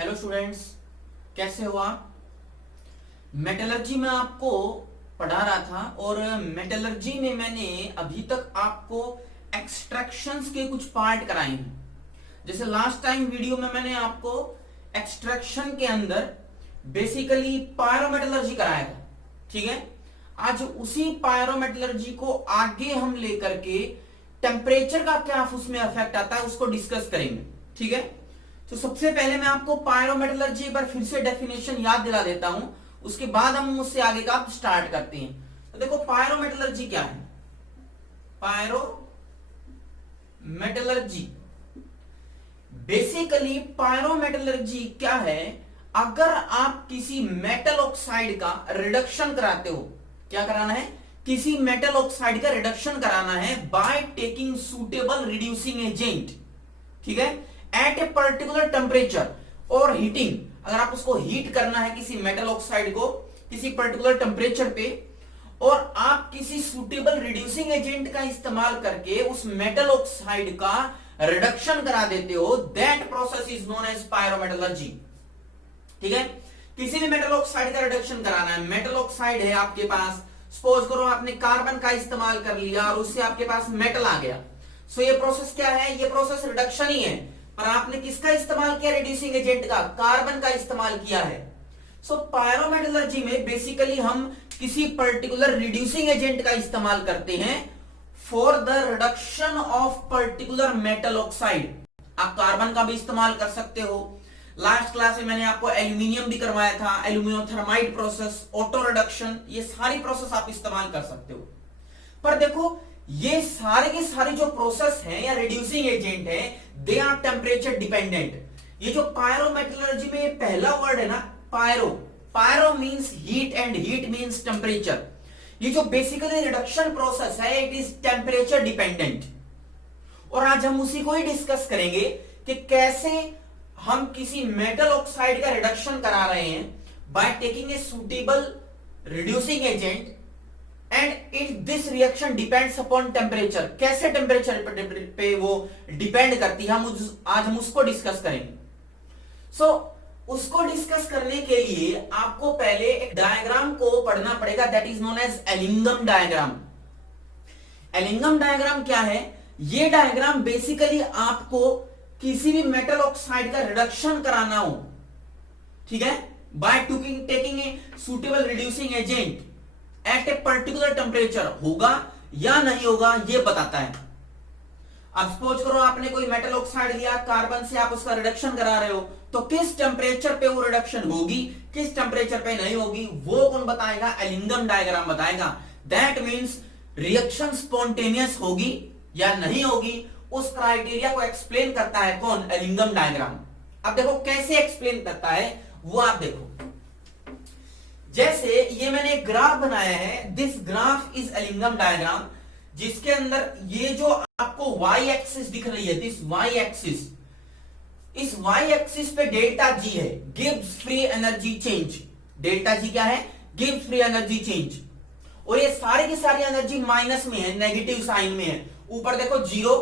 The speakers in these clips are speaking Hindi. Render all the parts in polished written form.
हेलो स्टूडेंट्स, कैसे हो आप। मेटलर्जी में आपको पढ़ा रहा था और मेटलर्जी में मैंने अभी तक आपको एक्सट्रैक्शंस के कुछ पार्ट कराए हैं। जैसे लास्ट टाइम वीडियो में मैंने आपको एक्सट्रैक्शन के अंदर बेसिकली पायरोमेटलर्जी कराया था, ठीक है। आज उसी पायरोमेटलर्जी को आगे हम लेकर के टेम्परेचर का क्या उसमें इफेक्ट आता है उसको डिस्कस करेंगे, ठीक है। तो सबसे पहले मैं आपको पायरोमेटलर्जी एक बार फिर से डेफिनेशन याद दिला देता हूं, उसके बाद हम उससे आगे का स्टार्ट करते हैं। तो देखो पायरोमेटलर्जी क्या है। पायरोमेटलर्जी बेसिकली पायरोमेटलर्जी क्या है, अगर आप किसी मेटल ऑक्साइड का रिडक्शन कराते हो, क्या कराना है, किसी मेटल ऑक्साइड का रिडक्शन कराना है by taking suitable reducing agent, ठीक है, एट ए पर्टिकुलर टेम्परेचर और हीटिंग। अगर आप उसको हीट करना है किसी मेटल ऑक्साइड को किसी पर्टिकुलर टेम्परेचर पे और आप किसी सुटेबल रिड्यूसिंग एजेंट का इस्तेमाल करके उस मेटल ऑक्साइड का रिडक्शन करा देते हो, that process is known as pyrometallurgy, ठीक है। किसी भी मेटल ऑक्साइड का रिडक्शन कराना है, मेटल ऑक्साइड है आपके पास, सपोज करो आपने कार्बन का इस्तेमाल कर लिया और उससे आपके पास मेटल आ गया। सो ये प्रोसेस क्या है, ये प्रोसेस रिडक्शन ही है, पर आपने किसका इस्तेमाल किया, रिड्यूसिंग एजेंट का, कार्बन का इस्तेमाल किया है। सो पायरोमेटलर्जी में बेसिकली हम किसी पर्टिकुलर रिड्यूसिंग एजेंट का इस्तेमाल करते हैं for the reduction of particular metal oxide. आप कार्बन का भी इस्तेमाल कर सकते हो। लास्ट क्लास में मैंने आपको एल्यूमिनियम भी करवाया था, एल्यूमिनोथर्माइड प्रोसेस, ऑटो रिडक्शन, ये सारी प्रोसेस आप इस्तेमाल कर सकते हो। पर देखो ये सारे के सारे जो प्रोसेस हैं या रिड्यूसिंग एजेंट हैं, दे आर टेम्परेचर डिपेंडेंट। ये जो पायरोमेटलर्जी में ये पहला वर्ड है ना, pyro, pyro means heat and heat means temperature. ये जो बेसिकली रिडक्शन प्रोसेस है इट इज टेम्परेचर डिपेंडेंट। और आज हम उसी को ही डिस्कस करेंगे कि कैसे हम किसी मेटल ऑक्साइड का रिडक्शन करा रहे हैं bye taking a suitable reducing agent and it this reaction depends upon temperature. कैसे टेम्परेचर पे वो डिपेंड करती है, आज हम उसको डिस्कस करेंगे। सो उसको डिस्कस करने के लिए आपको पहले एक डायग्राम को पढ़ना पड़ेगा, that is known as Ellingham diagram. Ellingham diagram क्या है, ये डायग्राम बेसिकली आपको किसी भी मेटल ऑक्साइड का रिडक्शन कराना हो, ठीक है, by taking a suitable reducing agent at a particular temperature, होगा या नहीं होगा ये बताता है। अब सपोज करो आपने कोई मेटल ऑक्साइड लिया, कार्बन से आप उसका रिडक्शन करा रहे हो, तो किस टेम्परेचर पे वो रिडक्शन होगी, किस टेम्परेचर पे नहीं होगी, वो कौन बताएगा, एलिंगम डायग्राम बताएगा। दैट मींस रिएक्शन स्पॉन्टेनियस होगी या नहीं होगी, उस क्राइटेरिया को एक्सप्लेन करता है कौन, एलिंगम डायग्राम। अब देखो कैसे एक्सप्लेन करता है वो आप देखो। जैसे ये मैंने एक ग्राफ बनाया है, this graph is Ellingham diagram, जिसके अंदर ये जो आपको वाई एक्सिस दिख रही है, दिस वाई एक्सिस, इस वाई एक्सिस पे डेल्टा जी है, gives free energy change. Delta G क्या है, गिव्स फ्री एनर्जी चेंज। और ये सारी की सारी एनर्जी माइनस में है, नेगेटिव साइन में है। ऊपर देखो 0,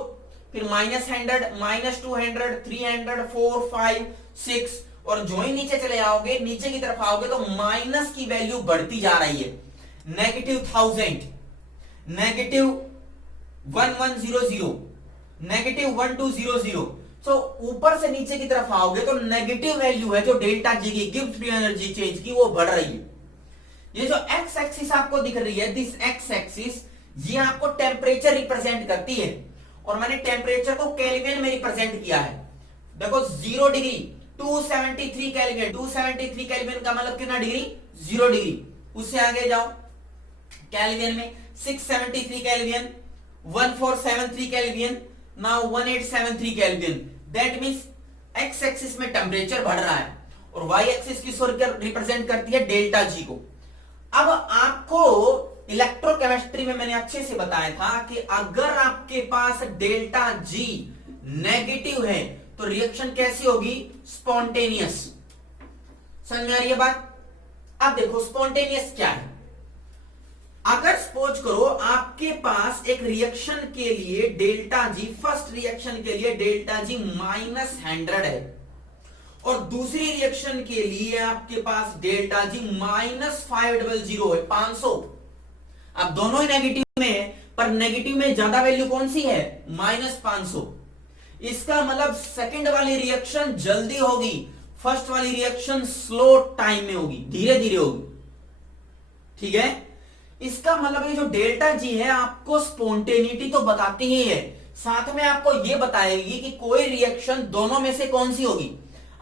फिर -100, -200, 300, 4, 5, 6, और जो ही नीचे चले आओगे, नीचे की तरफ आओगे तो माइनस की वैल्यू बढ़ती जा रही है, -1000, -1100, -1200। तो ऊपर से नीचे की तरफ आओगे तो नेगेटिव वैल्यू है जो डेल्टा जी की, गिव फ्री एनर्जी चेंज की, वो बढ़ रही है। ये जो एक्स एक्सिस आपको दिख रही है, दिस एक्स एक्सिस, ये आपको टेम्परेचर रिप्रेजेंट करती है, और मैंने टेम्परेचर को केल्विन में रिप्रेजेंट किया है। देखो 0 डिग्री 273 केल्विन, 273 केल्विन का मतलब कितना डिग्री, 0 डिग्री। उससे आगे जाओ केल्विन में 673 kelvin, 1473 kelvin, now 1873 kelvin. That means x axis में टेम्परेचर बढ़ रहा है और वाई एक्सिस किसको रिप्रेजेंट करती है, डेल्टा जी को। अब आपको इलेक्ट्रोकेमिस्ट्री में मैंने अच्छे से बताया था कि अगर आपके पास डेल्टा जी नेगेटिव है तो रिएक्शन कैसी होगी, स्पॉन्टेनियस। समझ में आ रही है बात। अब देखो स्पॉन्टेनियस क्या है। अगर सपोज करो आपके पास एक रिएक्शन के लिए डेल्टा जी, फर्स्ट रिएक्शन के लिए डेल्टा जी -100 है, और दूसरी रिएक्शन के लिए आपके पास डेल्टा जी -500 है, 500। अब दोनों ही नेगेटिव में है, पर नेगेटिव में ज्यादा वैल्यू कौन सी है, -500। इसका मतलब सेकंड वाली रिएक्शन जल्दी होगी, फर्स्ट वाली रिएक्शन स्लो टाइम में होगी, धीरे धीरे होगी। ठीक है, इसका मतलब ये जो डेल्टा जी है आपको स्पॉन्टेनिटी तो बताती ही है, साथ में आपको ये बताएगी कि कोई रिएक्शन दोनों में से कौन सी होगी।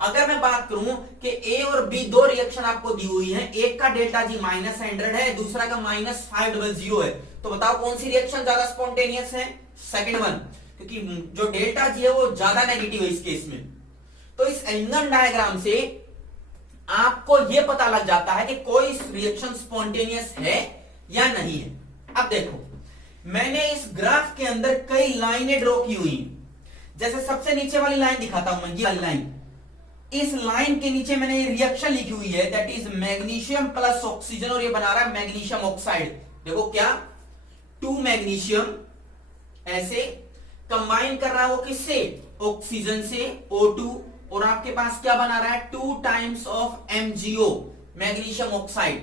अगर मैं बात करूं कि ए और बी दो रिएक्शन आपको दी हुई है, एक का डेल्टा जी -100 है, दूसरा का -500 है, तो बताओ कौन सी रिएक्शन ज्यादा स्पॉन्टेनियस है, सेकंड वन, क्योंकि जो डेल्टा जी है वो ज्यादा नेगेटिव है इस केस में। तो इस एलिंगम डायग्राम से आपको यह पता लग जाता है कि कोई रिएक्शन स्पॉन्टेनियस है या नहीं है। अब देखो, मैंने इस ग्राफ के अंदर कई लाइनें ड्रॉ की हुई, जैसे सबसे नीचे वाली लाइन दिखाता हूं मैं, ये वाली लाइन, इस लाइन के नीचे मैंने ये रिएक्शन लिखी हुई है, that is magnesium plus oxygen, और ये बना रहा है मैग्नीशियम ऑक्साइड। देखो क्या, 2 मैग्नीशियम ऐसे कंबाइन कर रहा है वो किससे, ऑक्सीजन से, O2, और आपके पास क्या बना रहा है, 2 times of MgO, magnesium oxide.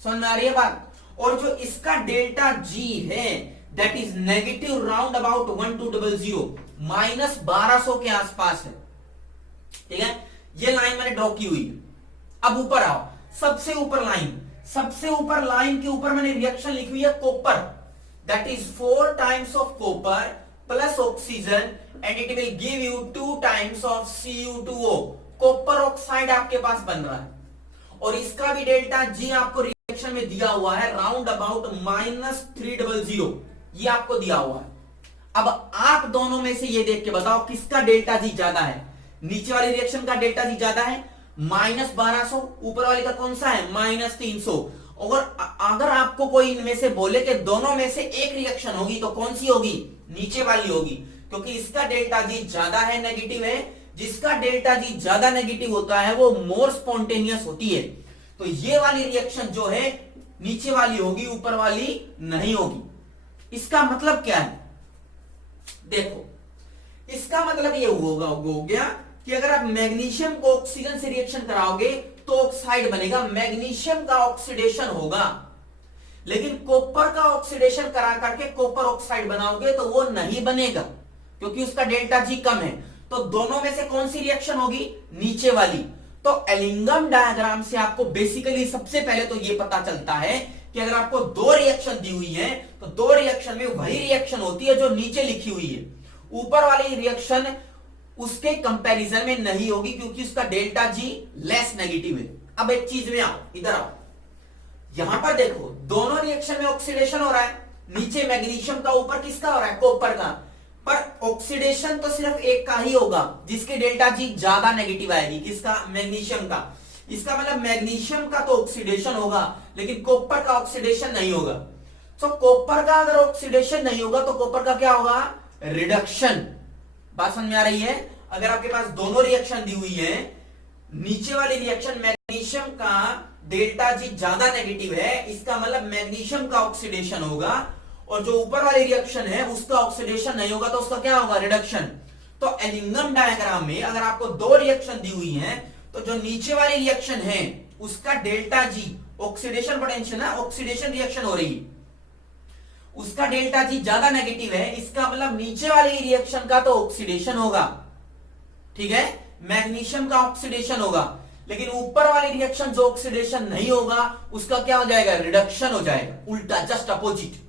समझ में आ रही है बात। और जो इसका डेल्टा जी है that is negative round about 1200, -1200 के आसपास है। ठीक है, ये लाइन मैंने ड्रॉ की हुई है। अब ऊपर आओ, सबसे ऊपर लाइन, सबसे ऊपर लाइन के ऊपर मैंने रिएक्शन लिखी हुई है copper, that is 4 times of copper plus oxygen and it will give you 2 times of Cu2O। Copper oxide आपके पास बन रहा है, और इसका भी डेल्टा जी आपको रिएक्शन में दिया हुआ है राउंड अबाउट -300, ये आपको दिया हुआ है। अब आप दोनों में से ये देख के बताओ किसका डेल्टा जी ज्यादा है। नीचे वाली रिएक्शन का डेल्टा जी ज्यादा है -1200, ऊपर वाली का कौन सा है -300। और अगर आपको कोई इनमें से बोले कि दोनों में से एक रिएक्शन होगी तो कौन सी होगी, नीचे वाली होगी, क्योंकि इसका डेल्टा जी ज्यादा है, नेगेटिव है। जिसका डेल्टा जी ज्यादा नेगेटिव होता है वो मोर स्पॉन्टेनियस होती है। तो ये वाली रिएक्शन जो है नीचे वाली होगी, ऊपर वाली नहीं होगी। इसका मतलब क्या है, देखो इसका मतलब ये हो गया कि अगर आप मैग्नीशियम को ऑक्सीजन से रिएक्शन कराओगे तो ऑक्साइड बनेगा, मैग्नीशियम का ऑक्सीडेशन होगा। लेकिन कॉपर का ऑक्सीडेशन करा करके कॉपर ऑक्साइड बनाओगे तो वो नहीं बनेगा, क्योंकि उसका डेल्टा जी कम है। तो दोनों में से कौन सी रिएक्शन होगी, नीचे वाली। तो एलिंगम डायग्राम से आपको बेसिकली सबसे पहले तो ये पता चलता है कि अगर आपको 2 रिएक्शन दी हुई है तो 2 रिएक्शन में वही रिएक्शन होती है जो नीचे लिखी हुई है। ऊपर वाली रिएक्शन उसके कंपैरिजन में नहीं होगी, क्योंकि उसका डेल्टा जी लेस नेगेटिव है। अब एक चीज में आओ, इधर आओ, यहां पर देखो दोनों रिएक्शन में ऑक्सीडेशन हो रहा है, नीचे मैग्नीशियम का, ऊपर किसका हो रहा है, कॉपर का। पर ऑक्सीडेशन तो सिर्फ एक का ही होगा जिसके डेल्टा जी ज्यादा नेगेटिव आएगी, किसका, मैग्नीशियम का। इसका मतलब मैग्नीशियम का तो ऑक्सीडेशन होगा लेकिन कॉपर का ऑक्सीडेशन नहीं होगा। तो कॉपर का अगर ऑक्सीडेशन नहीं होगा तो कॉपर का क्या होगा, रिडक्शन। बात समझ में आ रही है। अगर आपके पास दोनों रिएक्शन दी हुई है, नीचे वाली रिएक्शन मैग्नीशियम का डेल्टा जी ज्यादा नेगेटिव है, इसका मतलब मैग्नीशियम का ऑक्सीडेशन होगा, और जो ऊपर वाली रिएक्शन है उसका ऑक्सीडेशन नहीं होगा, तो उसका क्या होगा, रिडक्शन। तो एलिंगम डायग्राम में अगर आपको 2 रिएक्शन दी हुई है तो जो नीचे वाली रिएक्शन है उसका डेल्टा जी, ऑक्सीडेशन पोटेंशियल है, ऑक्सीडेशन रिएक्शन हो रही है, उसका डेल्टा जी ज्यादा नेगेटिव है, इसका मतलब नीचे वाली रिएक्शन का तो ऑक्सीडेशन होगा। ठीक है, मैग्नीशियम का ऑक्सीडेशन होगा, लेकिन ऊपर वाली रिएक्शन जो ऑक्सीडेशन नहीं होगा उसका क्या हो जाएगा, रिडक्शन हो जाएगा, उल्टा, जस्ट अपोजिट।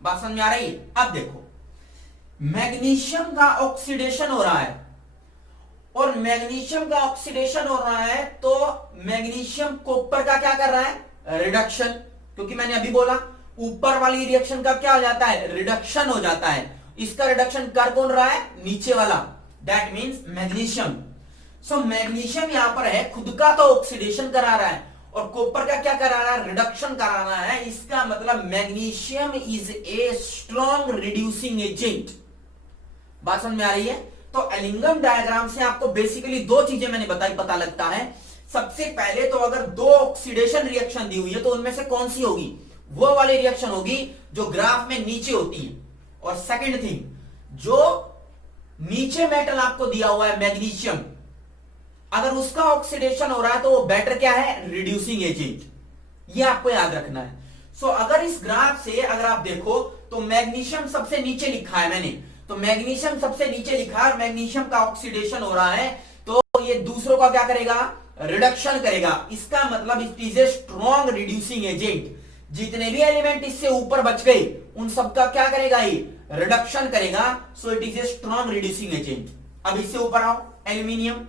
बात समझ में आ रही है। अब देखो मैग्नीशियम का ऑक्सीडेशन हो रहा है, और मैग्नीशियम का ऑक्सीडेशन हो रहा है तो मैग्नीशियम कॉपर का क्या कर रहा है, रिडक्शन। क्योंकि मैंने अभी बोला ऊपर वाली रिएक्शन का क्या हो जाता है, रिडक्शन हो जाता है। इसका रिडक्शन कर कौन रहा है, नीचे वाला, that means magnesium. So magnesium यहां पर है, खुद का तो ऑक्सीडेशन करा रहा है, और कॉपर का क्या करा रहा है, रिडक्शन कराना है। इसका मतलब magnesium is a strong reducing agent. बात समझ में आ रही है। तो एलिंगम डायग्राम से आपको बेसिकली 2 चीजें मैंने बताई, पता लगता है। सबसे पहले तो अगर 2 ऑक्सीडेशन रिएक्शन दी हुई है तो उनमें से कौन सी होगी, वो वाली रिएक्शन होगी जो ग्राफ में नीचे होती है। और सेकंड थिंग, जो नीचे मेटल आपको दिया हुआ है मैग्नीशियम, अगर उसका ऑक्सीडेशन हो रहा है तो वो बेटर क्या है, रिड्यूसिंग एजेंट। ये आपको याद रखना है। सो अगर इस ग्राफ से अगर आप देखो तो मैग्नीशियम सबसे नीचे लिखा है मैंने, तो मैग्नीशियम सबसे नीचे लिखा है और मैग्नीशियम का ऑक्सीडेशन हो रहा है, तो ये दूसरों का क्या करेगा, रिडक्शन करेगा। इसका मतलब it is a strong reducing agent. जितने भी एलिमेंट इससे ऊपर बच गए उन सबका क्या करेगा, ये रिडक्शन करेगा। So it is a strong reducing agent. अब इससे ऊपर आओ, एल्यूमिनियम।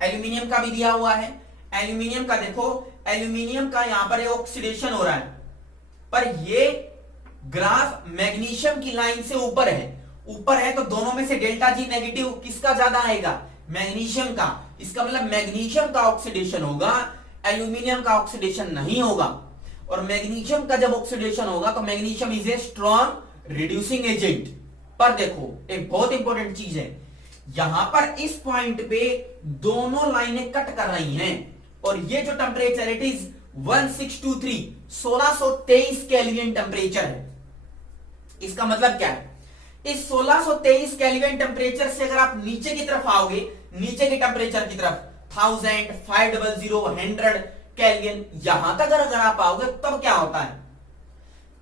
एल्यूमिनियम का भी दिया हुआ है। एल्यूमिनियम का देखो, एल्यूमिनियम का यहां पर ऑक्सीडेशन हो रहा है, पर ये ग्राफ मैग्नीशियम की लाइन से ऊपर है। ऊपर है तो दोनों में से डेल्टा जी नेगेटिव किसका ज्यादा आएगा, मैग्नीशियम का। इसका मतलब मैग्नीशियम का ऑक्सीडेशन होगा, एल्यूमिनियम का ऑक्सीडेशन नहीं होगा। और मैग्नीशियम का जब ऑक्सीडेशन होगा तो magnesium is a strong reducing agent. पर देखो एक बहुत इंपॉर्टेंट चीज है, यहां पर इस पॉइंट पे दोनों लाइनें कट कर रही हैं और ये जो temperature it is 1623 1623 kelvin temperature है। इसका मतलब क्या है, इस 1623 केल्विन टेम्परेचर से अगर आप नीचे की तरफ आओगे, नीचे के टेम्परेचर की तरफ 1000 500 100 केल्विन, यहां तक अगर आप आओगे तब क्या होता है,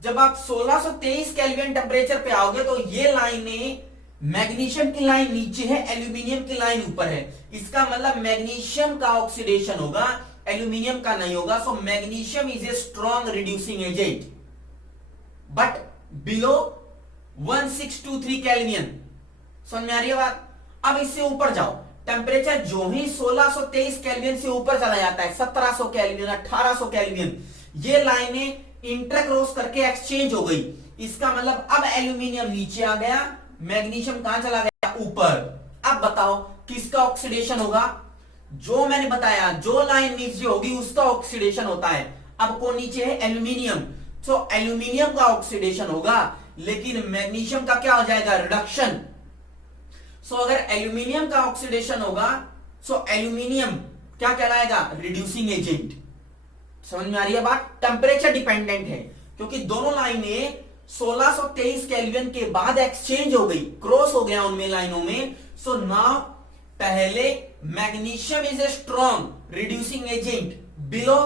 जब आप 1623 केल्विन टेम्परेचर पे आओगे तो ये लाइनें, मैग्नीशियम की लाइन नीचे है, एल्यूमिनियम की लाइन ऊपर है। इसका मतलब मैग्नीशियम का ऑक्सीडेशन होगा, एल्यूमिनियम का नहीं होगा। So magnesium is a strong reducing agent but below 1623 kelvin. समझ में आ रही है बात। अब इससे ऊपर जाओ, टेम्परेचर जो ही 1623 केल्विन से ऊपर चला जाता है, 1700 केल्विन 1800 केल्विन, ये लाइनें इंटरक्रॉस करके एक्सचेंज हो गई। इसका मतलब अब एल्यूमिनियम नीचे आ गया, मैग्नीशियम कहां चला गया, ऊपर। अब बताओ किसका ऑक्सीडेशन होगा, जो मैंने बताया जो लाइन नीचे होगी उसका ऑक्सीडेशन होता है। अब कौन नीचे है, एल्यूमिनियम। तो एल्यूमिनियम का ऑक्सीडेशन होगा, लेकिन मैग्नीशियम का क्या हो जाएगा, रिडक्शन। सो अगर एल्यूमिनियम का ऑक्सीडेशन होगा सो एल्यूमिनियम क्या कहलाएगा, रिड्यूसिंग एजेंट। समझ में आ रही है बात। टेम्परेचर डिपेंडेंट है क्योंकि दोनों लाइनें 1623 केल्विन के बाद एक्सचेंज हो गई, क्रॉस हो गया उनमें लाइनों में। सो नाउ पहले magnesium is a strong reducing agent below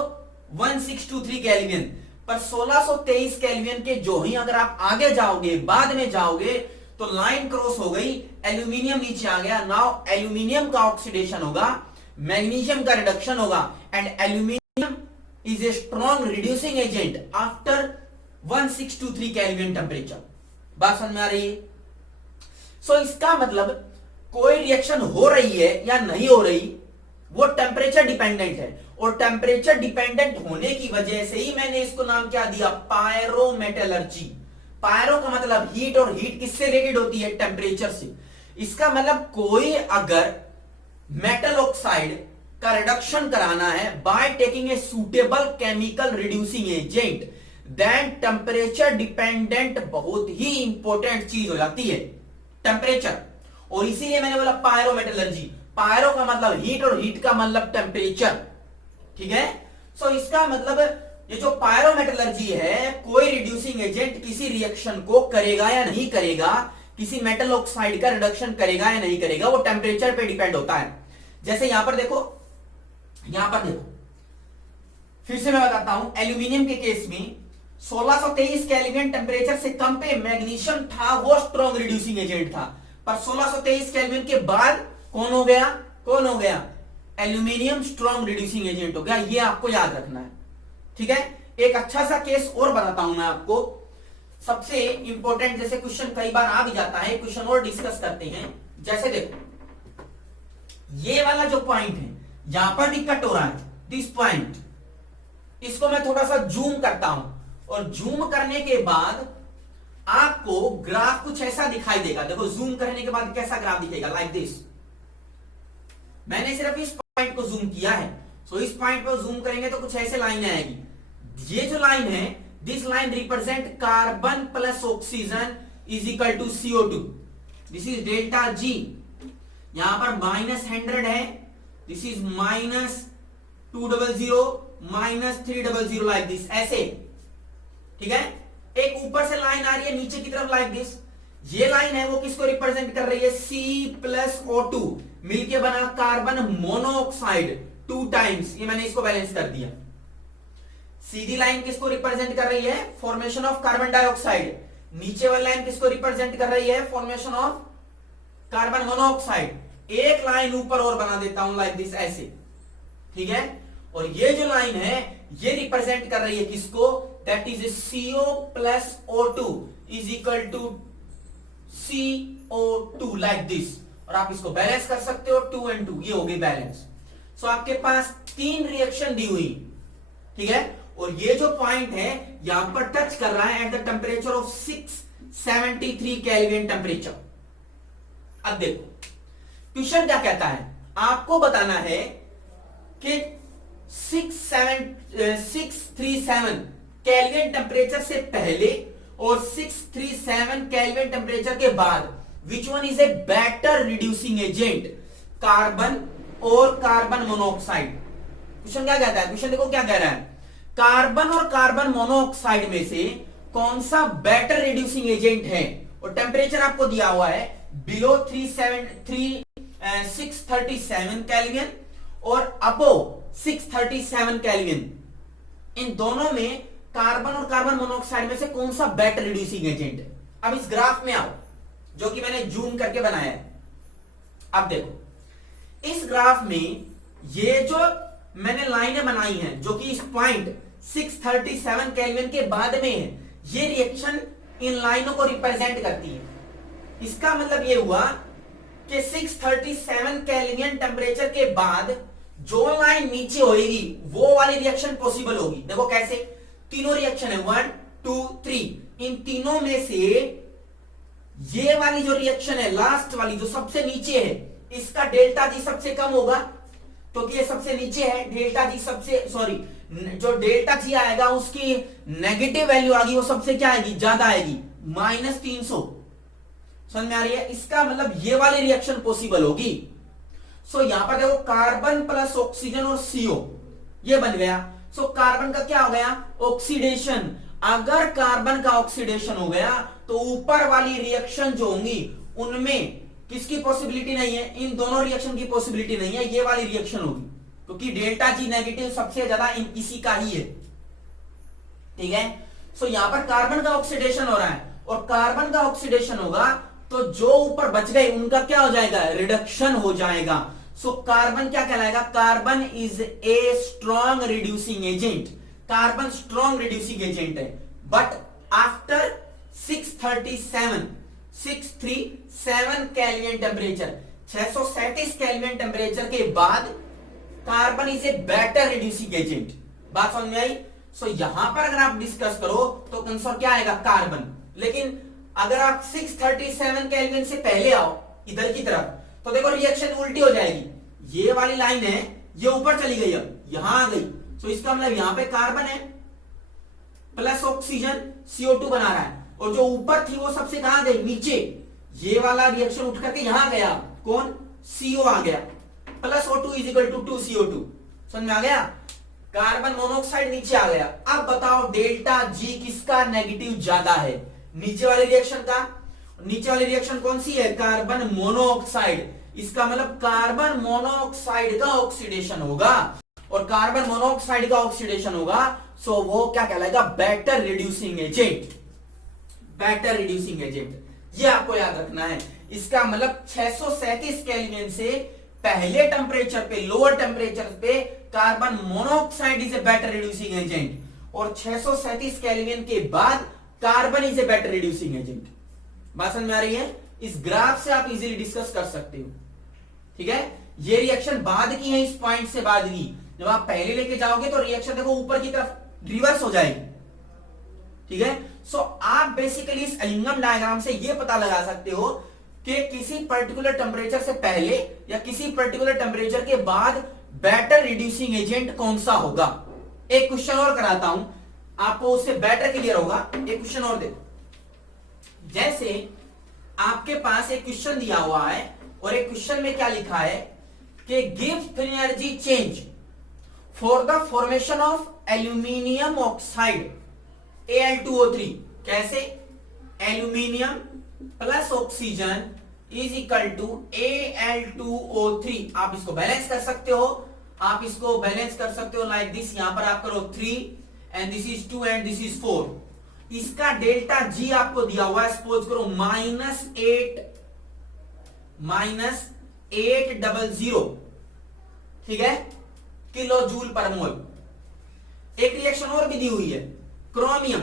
1623 kelvin, पर 1623 केल्विन के जो ही अगर आप आगे जाओगे, बाद में जाओगे, तो लाइन क्रॉस हो गई, एल्यूमिनियम नीचे आ गया। नाउ एल्यूमिनियम का ऑक्सीडेशन होगा, मैग्नीशियम का रिडक्शन होगा, and aluminium is a strong reducing agent after 1623 kelvin temperature. बात समझ में आ रही है। सो इसका मतलब कोई रिएक्शन हो रही है या नहीं हो रही वो टेम्परेचर डिपेंडेंट है, और टेम्परेचर डिपेंडेंट होने की वजह से ही मैंने इसको नाम क्या दिया, पायरोमेटलर्जी। पायरो का मतलब हीट, और हीट किससे रिलेटेड होती है, टेम्परेचर से। इसका मतलब कोई अगर मेटल ऑक्साइड का रिडक्शन कराना है by taking a suitable chemical reducing agent, then temperature dependent बहुत ही इंपॉर्टेंट चीज हो जाती है, टेम्परेचर। और इसीलिए मैंने बोला पायरोमेटलर्जी। पायरो का मतलब हीट और हीट का मतलब टेम्परेचर, ठीक है। सो इसका मतलब ये जो पायरोमेटलर्जी है, कोई रिड्यूसिंग एजेंट किसी रिएक्शन को करेगा या नहीं करेगा, किसी मेटल ऑक्साइड का रिडक्शन करेगा या नहीं करेगा, वो टेम्परेचर पे डिपेंड होता है। जैसे यहां पर देखो, यहां पर देखो, फिर से मैं बताता हूं, एल्यूमिनियम के केस में 1623 केल्विन टेम्परेचर से कम पे मैग्नीशियम था, वो स्ट्रॉन्ग रिड्यूसिंग एजेंट था। पर 1623 केल्विन के बाद कौन हो गया, कौन हो गया, एल्यूमिनियम स्ट्रॉन्ग रिड्यूसिंग एजेंट हो गया। ये आपको याद रखना है, ठीक है। एक अच्छा सा केस और बताता हूं मैं आपको, सबसे इंपॉर्टेंट, जैसे क्वेश्चन कई बार आ भी जाता है, क्वेश्चन और डिस्कस करते हैं। जैसे देखो ये वाला जो पॉइंट है यहां पर भी कट हो रहा है, दिस पॉइंट, इसको मैं थोड़ा सा जूम करता हूं, और जूम करने के बाद आपको ग्राफ कुछ ऐसा दिखाई देगा। देखो जूम करने के बाद कैसा ग्राफ दिखेगा, लाइक दिस। मैंने सिर्फ इस पॉइंट को जूम किया है, सो इस पॉइंट पर जूम करेंगे तो कुछ ऐसे लाइन आएगी। ये जो लाइन है, this line represent carbon plus oxygen is equal to CO2। This is delta G. यहां पर -100 है, दिस इज -200 -300 लाइक दिस, ऐसे, ठीक है। एक ऊपर से लाइन आ रही है नीचे की तरफ लाइक दिस, ये लाइन है वो किसको रिप्रेजेंट कर रही है, C+O2 मिलके बना कार्बन मोनोऑक्साइड 2 टाइम्स, ये मैंने इसको बैलेंस कर दिया। सीधी लाइन किसको रिप्रेजेंट कर रही है, फॉर्मेशन ऑफ कार्बन डाइऑक्साइड। नीचे वाली लाइन किसको रिप्रेजेंट कर रही है, फॉर्मेशन ऑफ कार्बन मोनोऑक्साइड। एक लाइन ऊपर और बना देता हूं लाइक दिस, ऐसे, ठीक है। और ये जो लाइन है ये रिप्रेजेंट कर रही है किसको, that is CO+O2 is equal to CO2 like this. और आप इसको बैलेंस कर सकते हो, 2 and 2, ये हो गई बैलेंस। सो आपके पास 3 रिएक्शन दी हुई, ठीक है। और ये जो पॉइंट है यहां पर टच कर रहा है at the temperature of 673 kelvin temperature. अब देखो क्वेश्चन क्या कहता है, आपको बताना है कि 637 केल्विन टेम्परेचर से पहले और 637 केल्विन टेम्परेचर के बाद which one is a better reducing agent, carbon और कार्बन मोनोऑक्साइड। क्वेश्चन क्या कहता है, क्वेश्चन देखो क्या कह रहा है, कार्बन और कार्बन मोनोऑक्साइड में से कौन सा बेटर रिड्यूसिंग एजेंट है। और टेम्परेचर आपको दिया हुआ है बिलो 637 केल्विन और अबोव 637 केल्विन। इन दोनों में कार्बन और कार्बन मोनोऑक्साइड में से कौन सा बेटर रिड्यूसिंग एजेंट है। अब इस ग्राफ में आओ जो कि मैंने जूम करके बनाया है। अब देखो इस ग्राफ में ये जो मैंने लाइनें बनाई हैं जो कि इस पॉइंट 637 केल्विन के बाद में है, ये रिएक्शन इन लाइनों को रिप्रेजेंट करती है। इसका मतलब ये हुआ कि 637 केल्विन टेम्परेचर के बाद जो लाइन नीचे होगी वो वाली रिएक्शन पॉसिबल होगी। देखो कैसे, तीनों रिएक्शन है 1 2 3, इन तीनों में से ये वाली जो रिएक्शन है लास्ट वाली जो सबसे नीचे है, इसका डेल्टा जी सबसे कम होगा क्योंकि ये सबसे नीचे है। डेल्टा जी सबसे, सॉरी, जो डेल्टा जी आएगा उसकी नेगेटिव वैल्यू आएगी, वो सबसे क्या आएगी, ज्यादा आएगी, -300। समझ में आ रही है, इसका मतलब ये वाली रिएक्शन पॉसिबल होगी। सो यहां पर देखो कार्बन प्लस ऑक्सीजन और CO ये बन गया। सो कार्बन का क्या हो गया, ऑक्सीडेशन। अगर कार्बन का ऑक्सीडेशन हो गया तो ऊपर वाली रिएक्शन जो होंगी उनमें किसकी पॉसिबिलिटी नहीं है, इन दोनों रिएक्शन की पॉसिबिलिटी नहीं है, ये वाली रिएक्शन होगी क्योंकि डेल्टा जी नेगेटिव सबसे ज्यादा इसी का ही है, ठीक है। सो यहां पर कार्बन का ऑक्सीडेशन हो रहा है और कार्बन का ऑक्सीडेशन होगा तो जो ऊपर बच गए उनका क्या हो जाएगा, रिडक्शन हो जाएगा। सो कार्बन क्या कहलाएगा, carbon is a strong reducing agent. Carbon strong reducing agent है, but after 637 kelvin temperature, 637 kelvin temperature के बाद carbon is a better reducing agent. बात समझ में आई। सो यहां पर अगर आप डिस्कस करो तो आंसर क्या आएगा, कार्बन। लेकिन अगर आप 637 केल्विन से पहले आओ इधर की तरफ तो देखो रिएक्शन उल्टी हो जाएगी। ये वाली लाइन है ये ऊपर चली गई, अब यहां आ गई। सो इसका मतलब यहां पे कार्बन है प्लस ऑक्सीजन CO2 बना रहा है और जो ऊपर थी वो सबसे कहां गई, नीचे। ये वाला रिएक्शन उठ करके यहां गया, कौन, CO आ गया, plus O2 is equal to 2 CO2। समझ में आ गया, कार्बन मोनोऑक्साइड नीचे आ गया। अब बताओ डेल्टा जी किसका नेगेटिव ज्यादा है, नीचे वाले रिएक्शन का। नीचे वाली रिएक्शन कौन सी है, कार्बन मोनोऑक्साइड। इसका मतलब कार्बन मोनोऑक्साइड का ऑक्सीडेशन होगा और कार्बन मोनोऑक्साइड का ऑक्सीडेशन होगा सो वो क्या कहलाएगा, better reducing agent. Better reducing agent, ये आपको याद रखना है। इसका मतलब 637 केल्विन से पहले टेम्परेचर पे, लोअर टेम्परेचर पे carbon monoxide is a better reducing agent और 637 केल्विन के बाद carbon is a better reducing agent. बात समझ में आ रही है, इस ग्राफ से आप इजीली डिस्कस कर सकते हो, ठीक है। ये रिएक्शन बाद की है, इस पॉइंट से बाद की। जब आप पहले लेके जाओगे तो रिएक्शन देखो ऊपर की तरफ रिवर्स हो जाएगी, ठीक है। सो आप बेसिकली इस एलिंगम डायग्राम से ये पता लगा सकते हो कि किसी पर्टिकुलर टेम्परेचर से पहले या किसी पर्टिकुलर टेम्परेचर के बाद बेटर रिड्यूसिंग एजेंट कौन सा होगा। एक क्वेश्चन और कराता हूं आपको, उससे बेटर क्लियर होगा। एक क्वेश्चन और देखो, जैसे आपके पास एक क्वेश्चन दिया हुआ है और एक क्वेश्चन में क्या लिखा है कि give free energy change for the formation of aluminium oxide Al2O3। कैसे, aluminium plus oxygen is equal to Al2O3। आप इसको बैलेंस कर सकते हो, आप इसको बैलेंस कर सकते हो लाइक दिस। यहां पर आप करो 3 and this is 2 and this is 4। इसका डेल्टा जी आपको दिया हुआ है, सपोज करो -800, ठीक है, किलो जूल पर मोल। एक रिएक्शन और भी दी हुई है, क्रोमियम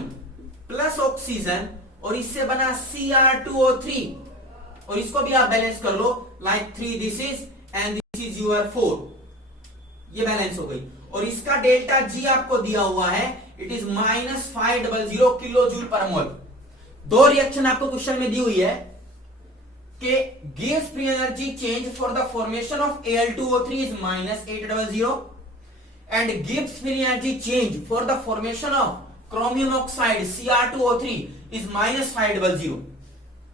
प्लस ऑक्सीजन और इससे बना Cr2O3, और इसको भी आप बैलेंस कर लो like 3 this is and this is your 4। ये बैलेंस हो गई। और इसका डेल्टा जी आपको दिया हुआ है, इट इज -500 किलो जूल पर मोल। दो रिएक्शन आपको क्वेश्चन में दी हुई है कि gives free energy change for the formation of Al2O3 is -800 and gives free energy change for the formation of chromium oxide Cr2O3 is -500।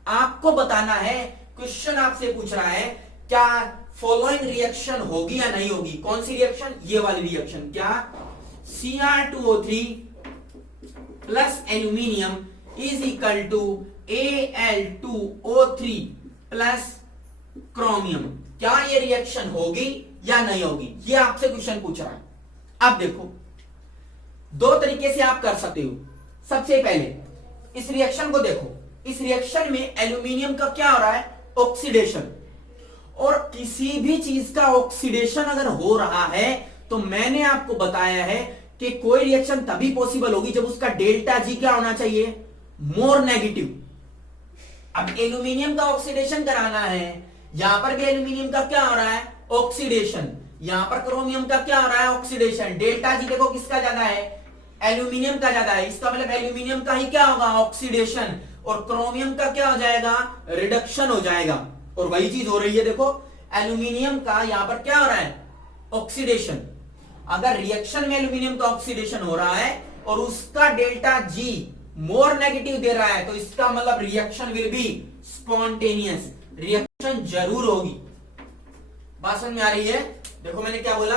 आपको बताना है, क्वेश्चन आपसे पूछ रहा है क्या फॉलोइंग रिएक्शन होगी या नहीं होगी। कौन सी रिएक्शन? ये वाली रिएक्शन। क्या Cr2O3 plus aluminium is equal to Al2O3 plus chromium, क्या ये रिएक्शन होगी या नहीं होगी, ये आपसे क्वेश्चन पूछ रहा है। अब देखो, दो तरीके से आप कर सकते हो। सबसे पहले इस रिएक्शन को देखो, इस रिएक्शन में एल्यूमिनियम का क्या हो रहा है? ऑक्सीडेशन। और किसी भी चीज का ऑक्सीडेशन अगर हो रहा है तो मैंने आपको बताया है कि कोई रिएक्शन तभी पॉसिबल होगी जब उसका डेल्टा जी क्या होना चाहिए? More negative. अब एल्यूमिनियम का ऑक्सीडेशन कराना है, यहां पर भी एल्यूमिनियम का क्या हो रहा है? ऑक्सीडेशन। यहां पर क्रोमियम का क्या हो रहा है? ऑक्सीडेशन। डेल्टा जी देखो किसका ज्यादा है? एल्यूमिनियम का ज्यादा है। इसका मतलब एल्यूमिनियम का ही क्या होगा? ऑक्सीडेशन। और क्रोमियम का क्या हो जाएगा? रिडक्शन हो जाएगा। और वही चीज हो रही है, देखो एल्यूमिनियम का यहां पर क्या हो रहा है? ऑक्सीडेशन। अगर रिएक्शन में एल्यूमिनियम का ऑक्सीडेशन हो रहा है और उसका डेल्टा जी मोर नेगेटिव दे रहा है, तो इसका मतलब reaction will be spontaneous, reaction जरूर होगी। बात समझ में आ रही है? देखो मैंने क्या बोला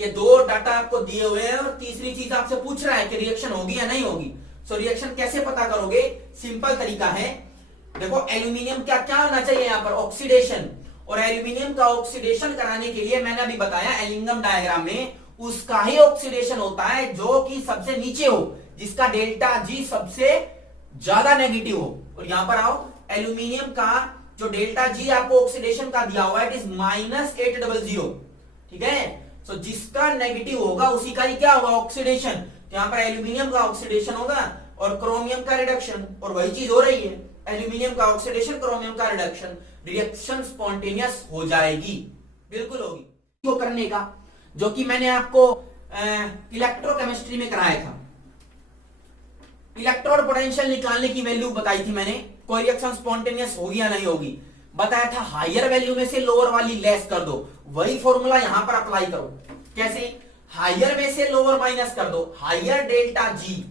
कि दो डाटा आपको दिए हुए हैं और तीसरी चीज आपसे पूछ रहा है कि रिएक्शन होगी या नहीं होगी। सो रिएक्शन कैसे पता करोगे? सिंपल तरीका है। देखो एल्यूमिनियम क्या क्या होना चाहिए यहां पर? ऑक्सीडेशन। और एल्यूमिनियम का ऑक्सीडेशन कराने के लिए मैंने अभी बताया एलिंगम डायग्राम में उसका ही ऑक्सीडेशन होता है जो कि सबसे नीचे हो, जिसका डेल्टा जी सबसे ज्यादा नेगेटिव हो। और यहां पर आओ, एल्यूमिनियम का जो डेल्टा जी आपको ऑक्सीडेशन का दिया हुआ है, इट इज -800, ठीक है। सो जिसका नेगेटिव होगा उसी का ही क्या होगा? ऑक्सीडेशन। तो यहां पर एल्यूमिनियम का ऑक्सीडेशन होगा और क्रोमियम का रिडक्शन, और वही चीज हो रही है, एल्यूमिनियम का ऑक्सीडेशन, क्रोमियम का रिडक्शन। रिएक्शन स्पॉन्टेनियस हो जाएगी, बिल्कुल होगी। वो करने का जो कि मैंने आपको इलेक्ट्रोकेमिस्ट्री में कराया था, इलेक्ट्रोड पोटेंशियल निकालने की वैल्यू बताई थी मैंने, कोई रिएक्शन स्पॉन्टेनियस होगी या नहीं होगी। बताया था हायर वैल्यू में से लोअर वाली लेस कर दो, वही फॉर्मूला यहां पर अप्लाई करो। कैसे? हायर में से लोअर माइनस कर दो, हायर डेल्टा जी,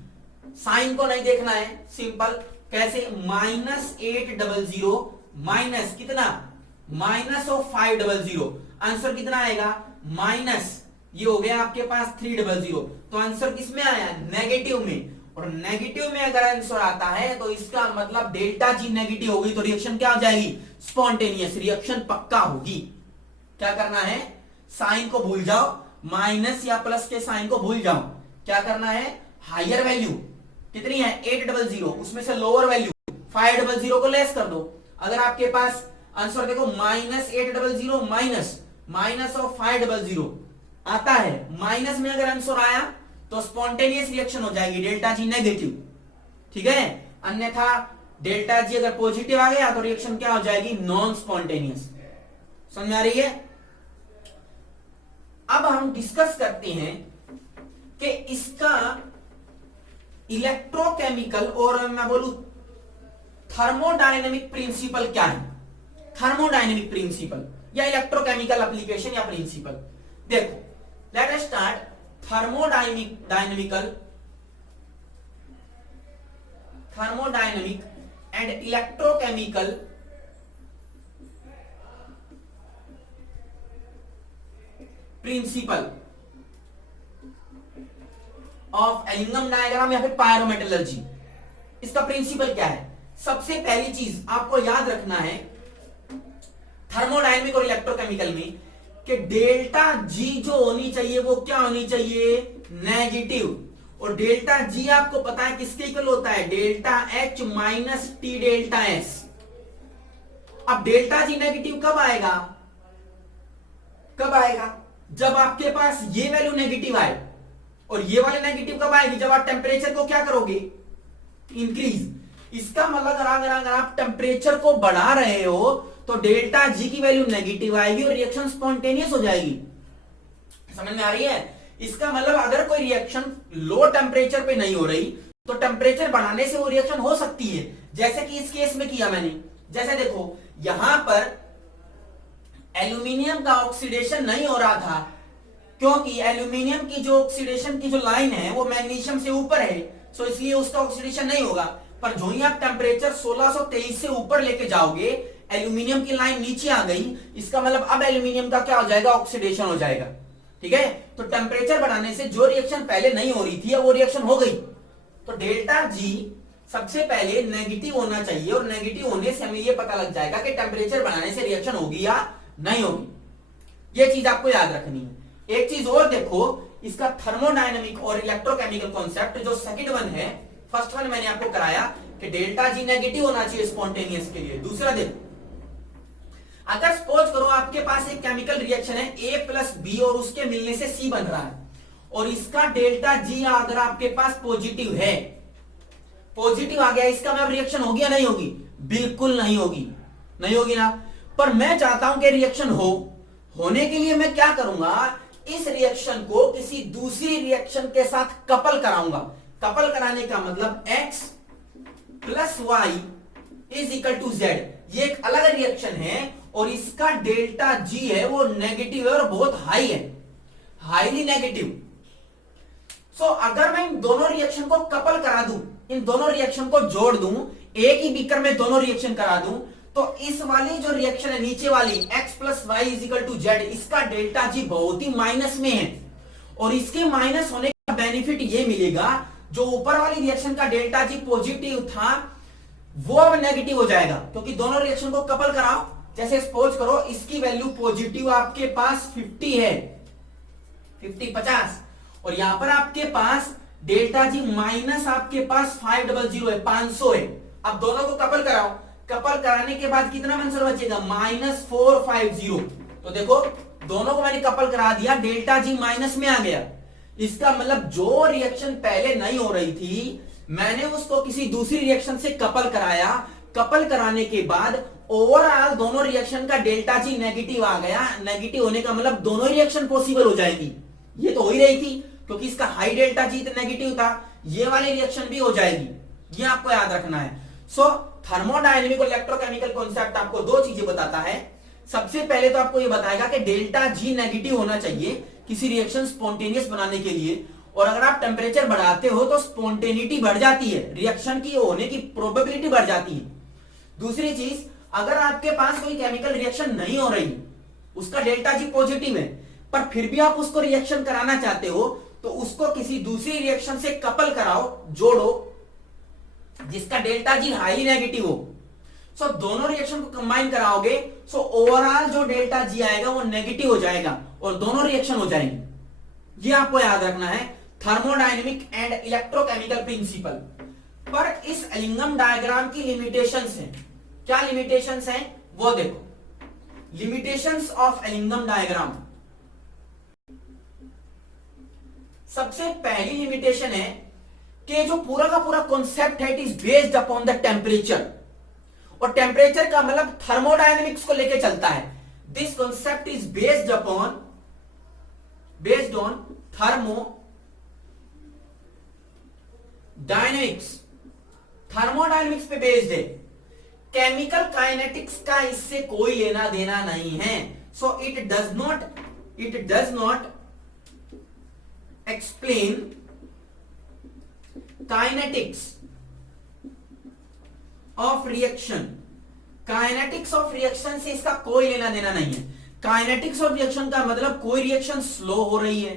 साइन को नहीं देखना है, सिंपल। कैसे? -800 माइनस कितना? -500। आंसर कितना आएगा? माइनस, ये हो गया आपके पास 300। तो आंसर किस में आया? नेगेटिव में। और नेगेटिव में अगर आंसर आता है तो इसका मतलब डेल्टा जी नेगेटिव होगी, तो रिएक्शन क्या हो जाएगी? स्पॉन्टेनियस, रिएक्शन पक्का होगी। क्या करना है? साइन को भूल जाओ, माइनस या प्लस के साइन को भूल जाओ। क्या करना है? हायर वैल्यू कितनी है? 800, उसमें से लोअर वैल्यू 500 को लेस कर दो। अगर आपके पास आंसर देखो -800 माइनस ऑफ 500 आता है, माइनस में अगर आंसर आया तो स्पॉन्टेनियस रिएक्शन हो जाएगी, डेल्टा जी नेगेटिव, ठीक है। अन्यथा डेल्टा जी अगर पॉजिटिव आ गया तो रिएक्शन क्या हो जाएगी? Non spontaneous. समझ में आ रही है? अब हम डिस्कस करते हैं कि इसका इलेक्ट्रोकेमिकल और मैं बोलूं थर्मोडायनेमिक प्रिंसिपल क्या है। थर्मोडायनेमिक प्रिंसिपल या इलेक्ट्रोकेमिकल एप्लीकेशन या प्रिंसिपल। देखो, let us start thermodynamic and electrochemical principle of Ellingham diagram या फिर पायरोमेटलर्जी। इसका प्रिंसिपल क्या है? सबसे पहली चीज आपको याद रखना है थर्मोडायनेमिक और इलेक्ट्रोकेमिकल में कि डेल्टा जी जो होनी चाहिए वो क्या होनी चाहिए, नेगेटिव। और डेल्टा जी आपको पता है किसके इक्वल होता है, delta H minus T delta S. अब डेल्टा जी नेगेटिव कब आएगा, कब आएगा, जब आपके पास ये वैल्यू नेगेटिव आए। और ये वाले नेगेटिव कब आएगी, जब आप टेम्परेचर को क्या करोगे, इंक्रीज। इसका मतलब अगर आप टेम्परेचर को बढ़ा रहे हो तो डेल्टा जी की वैल्यू नेगेटिव आएगी और रिएक्शन स्पॉन्टेनियस हो जाएगी। समझ में आ रही है? इसका मतलब अगर कोई रिएक्शन लो टेम्परेचर पे नहीं हो रही तो टेम्परेचर बढ़ाने से वो रिएक्शन हो सकती है, जैसे कि इस केस में किया मैंने। जैसे देखो यहां पर एल्यूमिनियम का ऑक्सीडेशन नहीं हो रहा था क्योंकि एल्यूमिनियम की जो ऑक्सीडेशन की जो लाइन है वो मैग्नीशियम से ऊपर है, सो इसलिए उसका ऑक्सीडेशन नहीं होगा। पर जो ही आप टेम्परेचर 1623 से ऊपर लेके जाओगे एल्यूमिनियम की लाइन नीचे आ गई, इसका मतलब अब एल्यूमिनियम का क्या हो जाएगा, ऑक्सीडेशन हो जाएगा। ठीक है, तो टेम्परेचर बढ़ाने से जो रिएक्शन पहले नहीं हो रही थी अब वो रिएक्शन हो गई। तो डेल्टा जी सबसे पहले नेगेटिव होना चाहिए और नेगेटिव होने से हमें ये पता लग जाएगा कि टेम्परेचर बढ़ाने से रिएक्शन होगी या नहीं होगी। ये चीज आपको याद रखनी है। एक चीज और देखो, इसका थर्मोडायनेमिक और इलेक्ट्रोकेमिकल कॉन्सेप्ट जो सेकंड वन है, फर्स्ट वन मैंने आपको कराया कि डेल्टा जी नेगेटिव होना चाहिए स्पॉन्टेनियस के लिए। दूसरा देखो, अगर सपोज करो आपके पास एक केमिकल रिएक्शन है A प्लस बी और उसके मिलने से C बन रहा है और इसका डेल्टा जी अगर आपके पास पॉजिटिव है, पॉजिटिव आ गया, इसका मतलब रिएक्शन होगी या नहीं होगी, बिल्कुल नहीं होगी, नहीं होगी ना। पर मैं चाहता हूं कि रिएक्शन होने के लिए मैं क्या करूंगा, इस रिएक्शन को किसी दूसरी रिएक्शन के साथ कपल कराऊंगा। कपल कराने का मतलब x plus Y is equal to Z. ये एक अलग रिएक्शन है और इसका डेल्टा जी है वो नेगेटिव है और बहुत हाई है, हाईली नेगेटिव। सो अगर मैं इन दोनों रिएक्शन को कपल करा दूं, इन दोनों रिएक्शन को जोड़ दूं, एक ही बीकर में दोनों रिएक्शन करा दूं, तो इस वाली जो रिएक्शन है नीचे वाली x plus Y is equal to Z, इसका डेल्टा जी बहुत ही माइनस में है और इसके माइनस होने का बेनिफिट ये मिलेगा, जो ऊपर वाली रिएक्शन का डेल्टा जी पॉजिटिव था वो अब नेगेटिव हो जाएगा क्योंकि दोनों रिएक्शन को कपल कराओ। जैसे सपोज करो इसकी वैल्यू पॉजिटिव आपके पास 50 है, 50 और यहां पर आपके पास डेल्टा जी माइनस आपके पास 500 है, 500 है। अब दोनों को कपल कराओ, कपल कराने के बाद कितना आंसर बचेगा, -450। तो देखो दोनों को मैंने कपल करा दिया, डेल्टा जी माइनस में आ गया। इसका मतलब जो रिएक्शन पहले नहीं हो रही थी मैंने उसको किसी दूसरी रिएक्शन से कपल कराया, कपल कराने के बाद ओवरऑल दोनों रिएक्शन का डेल्टा जी नेगेटिव आ गया। नेगेटिव होने का मतलब दोनों रिएक्शन पॉसिबल हो जाएगी, ये तो हो ही रही थी क्योंकि इसका हाई डेल्टा जी नेगेटिव था, ये वाली रिएक्शन भी हो जाएगी, ये आपको याद रखना है। सो थर्मोडायनेमिक और इलेक्ट्रोकेमिकल कॉन्सेप्ट आपको दो चीजें बताता है। सबसे पहले तो आपको यह बताएगा कि डेल्टा जी नेगेटिव होना चाहिए किसी रिएक्शन स्पॉन्टेनियस बनाने के लिए, और अगर आप टेम्परेचर बढ़ाते हो तो स्पॉन्टेनिटी बढ़ जाती है, रिएक्शन की होने की प्रोबेबिलिटी बढ़ जाती है। दूसरी चीज, अगर आपके पास कोई केमिकल रिएक्शन नहीं हो रही, उसका डेल्टा जी पॉजिटिव है, पर फिर भी आप उसको रिएक्शन कराना चाहते हो तो उसको किसी दूसरी रिएक्शन से कपल कराओ, जोड़ो, जिसका डेल्टा जी हाईली नेगेटिव हो। सो दोनों रिएक्शन को कंबाइन कराओगे, सो ओवरऑल जो डेल्टा जी आएगा वो नेगेटिव हो जाएगा और दोनों रिएक्शन हो जाएंगे। ये आपको याद रखना है थर्मोडायनेमिक एंड इलेक्ट्रोकेमिकल प्रिंसिपल। पर इस एलिंगम डायग्राम की लिमिटेशंस हैं। क्या लिमिटेशंस हैं वो देखो, लिमिटेशंस ऑफ एलिंगम डायग्राम। सबसे पहली लिमिटेशन है कि जो पूरा का पूरा कॉन्सेप्ट है it is based upon the temperature, और टेम्परेचर का मतलब थर्मोडायनेमिक्स को लेके चलता है। This concept is based on thermodynamics पे बेस्ड है। केमिकल काइनेटिक्स का इससे कोई लेना देना नहीं है। So it does not explain kinetics of reaction. Kinetics of reaction से इसका कोई लेना देना नहीं है। काइनेटिक्स ऑफ रिएक्शन का मतलब कोई रिएक्शन स्लो हो रही है,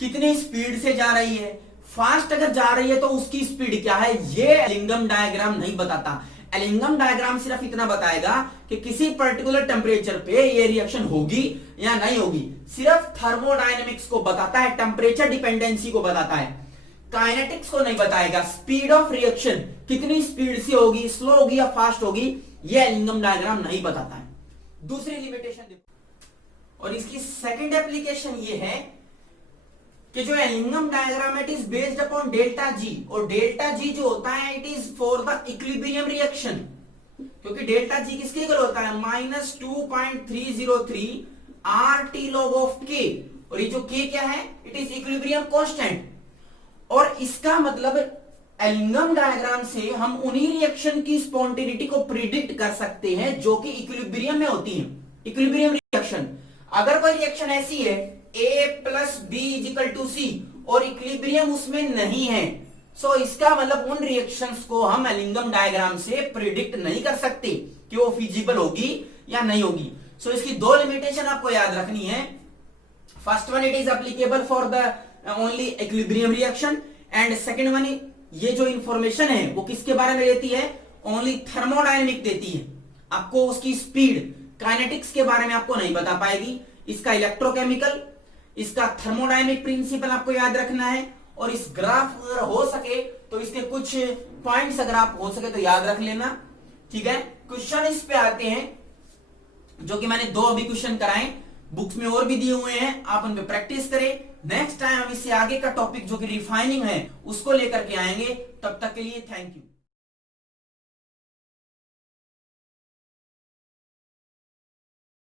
कितनी स्पीड से जा रही है, फास्ट अगर जा रही है तो उसकी स्पीड क्या है, ये एलिंगम डायग्राम नहीं बताता। एलिंगम डायग्राम सिर्फ इतना बताएगा कि किसी पर्टिकुलर टेम्परेचर पे ये रिएक्शन होगी या नहीं होगी, सिर्फ थर्मोडायनेमिक्स को बताता है, टेम्परेचर डिपेंडेंसी को बताता है, काइनेटिक्स को नहीं बताएगा। स्पीड ऑफ रिएक्शन कितनी स्पीड से होगी, स्लो होगी या फास्ट होगी, ये एलिंगम डायग्राम नहीं बताता है। दूसरी लिमिटेशन देखो, और इसकी सेकंड एप्लीकेशन ये है कि जो Ellingham diagram it is based upon delta G, और डेल्टा जी जो होता है it is for the equilibrium reaction, क्योंकि डेल्टा जी किसके इक्वल होता है -2.303 RT log ऑफ K, और ये जो K क्या है, इट इज इक्विलिब्रियम कांस्टेंट। और इसका मतलब एलिंगम डायग्राम से हम उन्हीं रिएक्शन की स्पॉन्टेनिटी को प्रिडिक्ट कर सकते हैं जो कि इक्विलिब्रियम में होती है, इक्विलिब्रियम रिएक्शन। अगर कोई रिएक्शन ऐसी है A + B = C और इक्विलिब्रियम उसमें नहीं है, सो इसका मतलब उन रिएक्शंस को हम एलिंगम डायग्राम से प्रिडिक्ट नहीं कर सकते कि वो फिजिबल होगी या नहीं होगी। सो इसकी दो लिमिटेशन आपको याद रखनी है। First one, it is applicable for the only equilibrium reaction, and second one, ये जो इंफॉर्मेशन है वो किसके बारे में देती है, ओनली थर्मोडायनेमिक देती है, आपको उसकी स्पीड काइनेटिक्स के बारे में आपको नहीं बता पाएगी। इसका इलेक्ट्रोकेमिकल, इसका थर्मोडायनेमिक प्रिंसिपल आपको याद रखना है, और इस ग्राफ अगर हो सके तो इसके कुछ पॉइंट्स अगर आप हो सके तो याद रख लेना, ठीक है। क्वेश्चन इस पे आते हैं, जो कि मैंने 2 अभी क्वेश्चन कराए, बुक्स में और भी दिए हुए हैं, आप उन पे प्रैक्टिस करें। नेक्स्ट टाइम हम इससे आगे का टॉपिक जो कि रिफाइनिंग है उसको लेकर के आएंगे। तब तक के लिए थैंक यू।